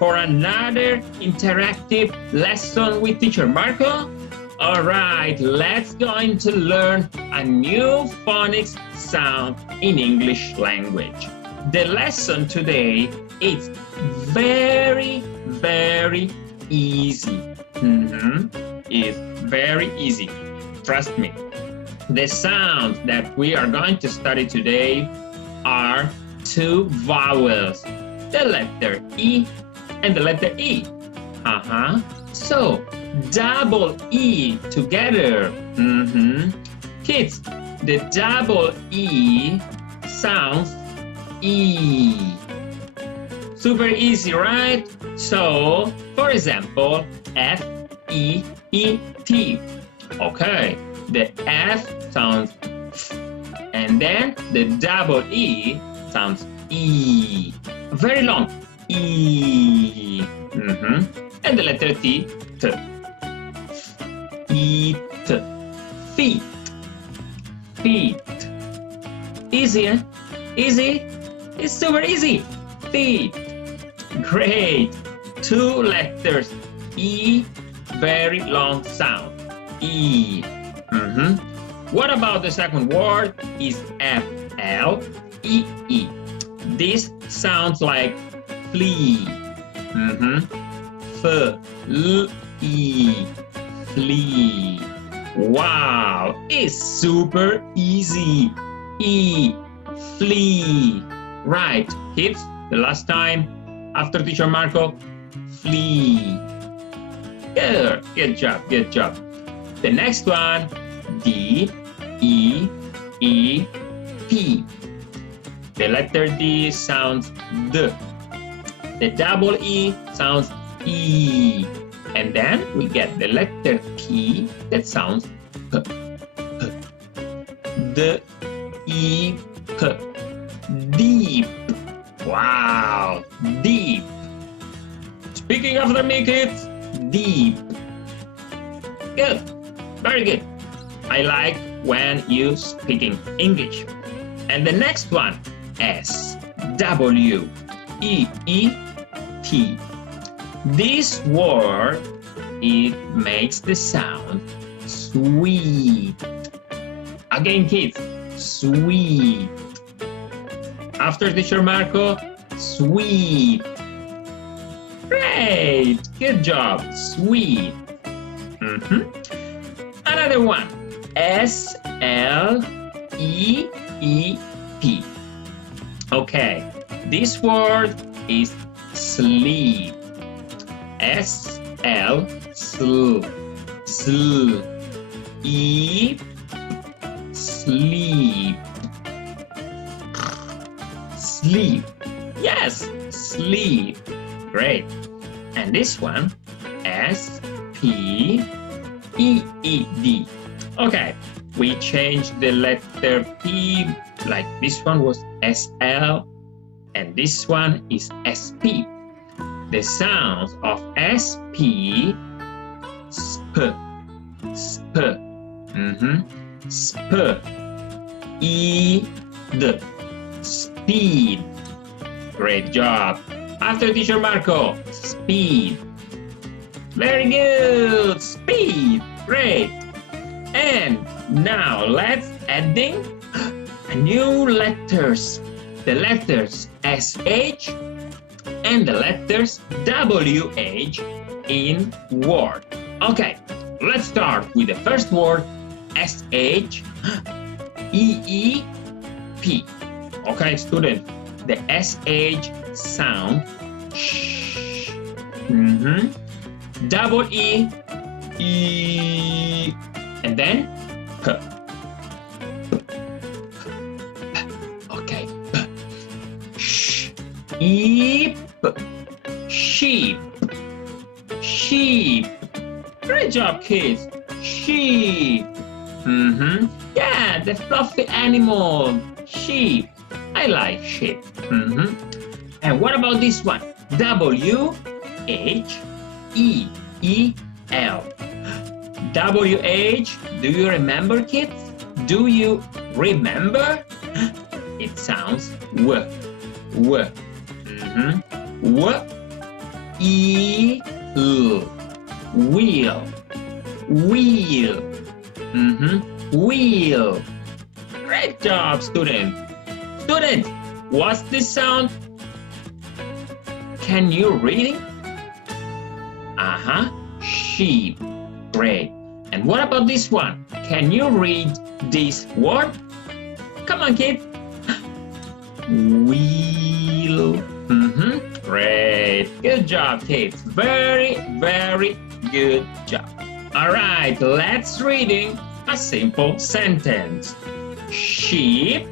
for another interactive lesson with teacher Marco? All right, let's going to learn a new phonics sound in English language. The lesson today is very, very easy. It's very easy. Trust me. The sounds that we are going to study today are two vowels, the letter E and the letter E. So, double E together. Kids, the double E sounds E. Super easy, right? So, for example, F-E-E-T. Okay, the F sounds F, and then the double E sounds E. Very long. E. And the letter T, T. Eat. Feet. Feet. Easy, eh? Easy? It's super easy. Feet. Great. Two letters. E. Very long sound. E. What about the second word? Is F-L-E-E. This sounds like flea. F-L-E. Flea. Wow, it's super easy. E. Flea. Right, kids, the last time after teacher Marco. Flea. Good job, good job. The next one, D-E-E-P. The letter D sounds D. The double E sounds E. And then we get the letter P that sounds P. D-E-P. Deep. Wow, deep. Speaking after me, kids. Deep. Good. Very good. I like when you speaking English. And the next one, S-W-E-E-T. This word, it makes the sound sweet. Again, kids, sweet. After teacher Marco, sweet. Great, good job, sweet. Another one, S-L-E-E-P. Okay, this word is sleep. S-L, sl, sl, E, sleep. Sleep. Yes, sleep. Great. And this one, S-P-E-E-D. Okay, we changed the letter P, like this one was S-L, and this one is S-P. The sounds of S-P, sp, sp, sp, E-D, speed. Great job. After teacher Marco, speed. Very good, speed. Great. And now let's adding a new letters. The letters SH and the letters WH in word. Okay, let's start with the first word, SH, EEP. Okay, students, the SH sound, sh. Double E, E, and then P. Okay, P. Sh, E, P. Sheep. Sheep. Great job, kids. Sheep. Yeah, the fluffy animal. Sheep. I like sheep. And what about this one? W-H-E-E-L. W-H, do you remember, kids? Do you remember? It sounds W. W. W. E, L. Wheel. Wheel. Wheel. Great job, student. Student, what's this sound? Can you read it? Sheep. Great. And what about this one? Can you read this word? Come on, kid. Wheel. Great. Good job, kids. Very, very good job. All right, let's reading a simple sentence. Sheep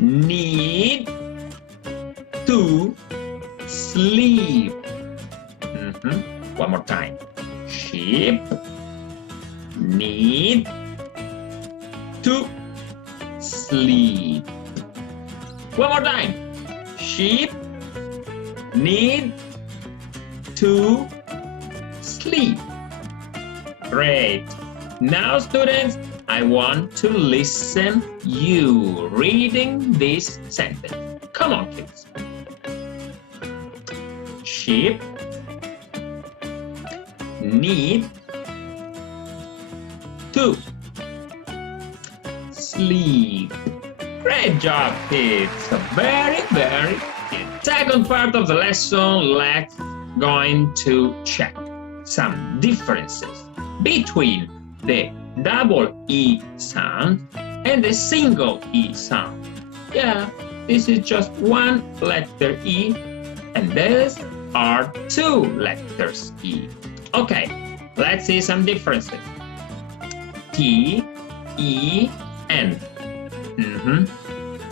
need to sleep. One more time. Sheep need to sleep. One more time. Sheep need to sleep. Great. Now, students, I want to listen you reading this sentence. Come on, kids. Sheep need to sleep. Great job, kids. Very, very good. Second part of the lesson, let's going to check some differences between the double E sound and the single E sound. Yeah, this is just one letter E, and these are two letters E. Okay, let's see some differences. T, E, N.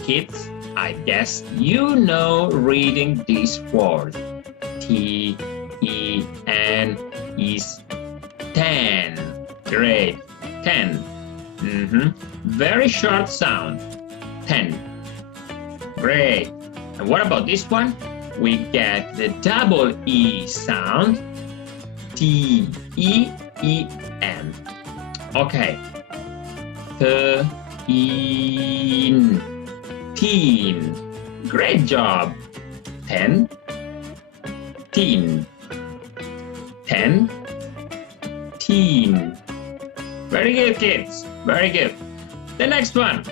Kids, I guess you know reading this word. T, E, N is 10. Great. 10. Very short sound. 10. Great. And what about this one? We get the double E sound. T, E, E, N. Okay. Teen. Teen. Great job. 10. Teen. 10. Teen. Very good, kids. Very good. The next one.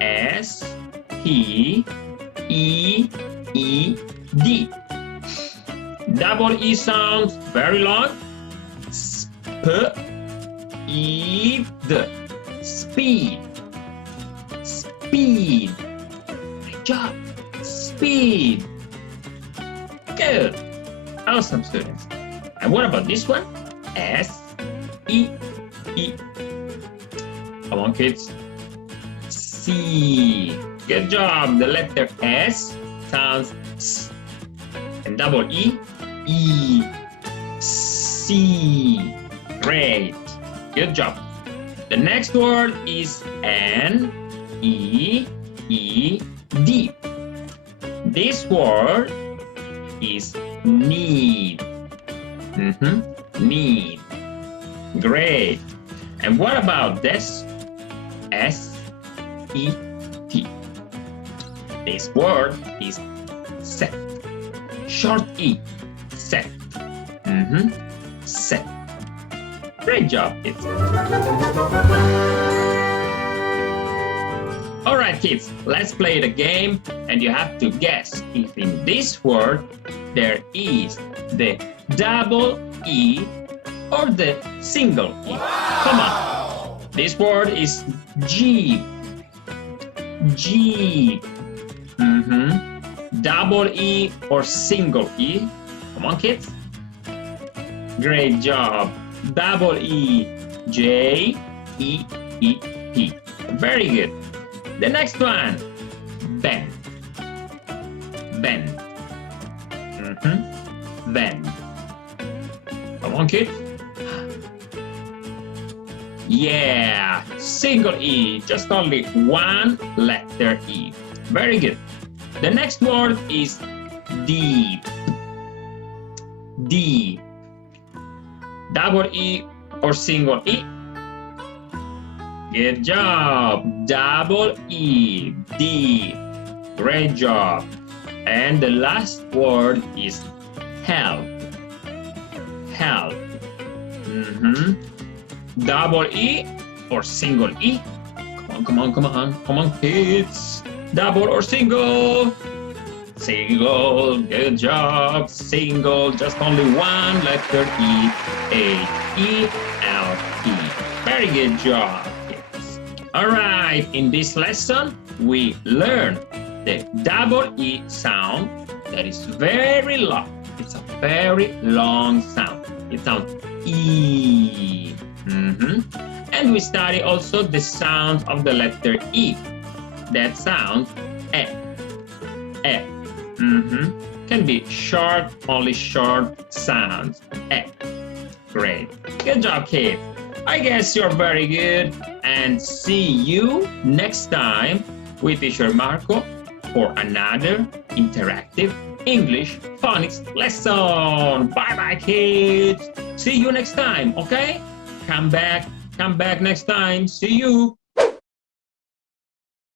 S, P, E, E, D. Double E sounds very long. Speed. Speed. Speed. Great job. Speed. Good. Awesome, students. And what about this one? S, E, E. Come on, kids. C. Good job. The letter S sounds S. And double E, E. C. Great. Good job. The next word is N, E, E, D. This word is need. Need. Great. And what about this? S, E, T. This word is set. Short E. Set. Set. Great job, kids. Alright, kids, let's play the game, and you have to guess if in this word there is the double E or the single E. Wow. Come on. This word is Jeep. Jeep. Double E or single E. Come on, kids. Great job. Double E. J, E, E, P. Very good. The next one. Ben. Ben. Ben. Come on, kids. Yeah, single E, just only one letter E. Very good. The next word is deep. Deep. Double E or single E? Good job. Double E, deep. Great job. And the last word is help, help. Double E or single E? Come on, come on, come on, come on, kids. Double or single? Single, good job. Single, just only one letter E, A-E-L-E. Very good job, kids. All right, in this lesson, we learn the double E sound that is very long. It's a very long sound. It sounds E. And we study also the sound of the letter E. That sounds E. E. Can be short, only short sounds. E. Great. Good job, kids. I guess you're very good. And see you next time with teacher Marco for another interactive English phonics lesson. Bye-bye, kids. See you next time, okay? Come back next time. See you.